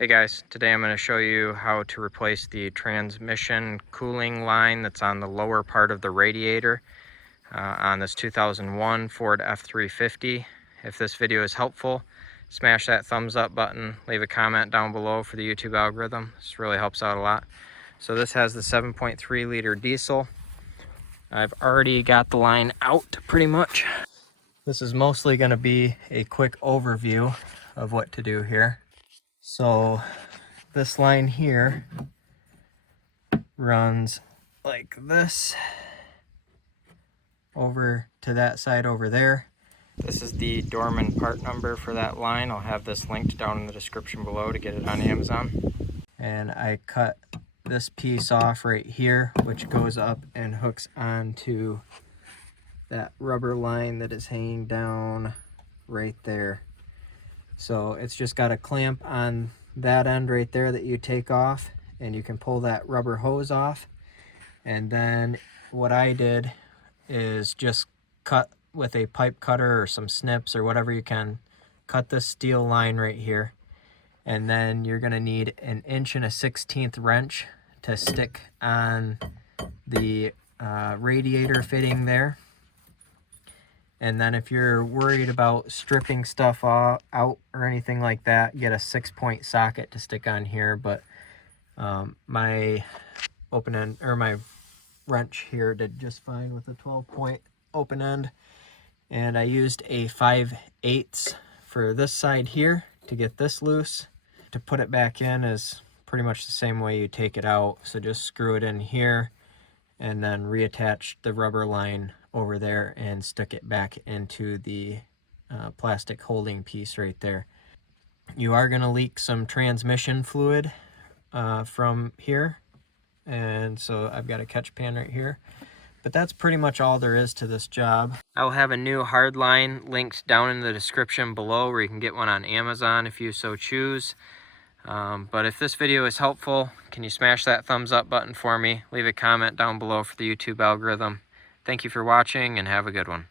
Hey guys, today I'm going to show you how to replace the transmission cooling line that's on the lower part of the radiator on this 2001 Ford F350. If this video is helpful, smash that thumbs up button, leave a comment down below for the YouTube algorithm. This really helps out a lot. So this has the 7.3 liter diesel. I've already got the line out pretty much. This is mostly going to be a quick overview of what to do here. So this line here runs like this over to that side over there. This is the Dorman part number for that line. I'll have this linked down in the description below to get it on Amazon. And I cut this piece off right here, which goes up and hooks onto that rubber line that is hanging down right there. So it's just got a clamp on that end right there that you take off, and you can pull that rubber hose off. And then what I did is just cut with a pipe cutter or some snips or whatever you can, cut this steel line right here. And then you're going to need 1 1/16" wrench to stick on the radiator fitting there. And then if you're worried about stripping stuff out or anything like that, get a 6-point socket to stick on here. But my open end, or my wrench here, did just fine with a 12-point open end. And I used a 5/8 for this side here to get this loose. To put it back in is pretty much the same way you take it out. So just screw it in here and then reattach the rubber line over there and stick it back into the plastic holding piece right there. You are going to leak some transmission fluid from here, and so I've got a catch pan right here. But that's pretty much all there is to this job. I'll have a new hard line linked down in the description below where you can get one on Amazon if you so choose. But if this video is helpful, can you smash that thumbs up button for me? Leave a comment down below for the YouTube algorithm. Thank you for watching and have a good one.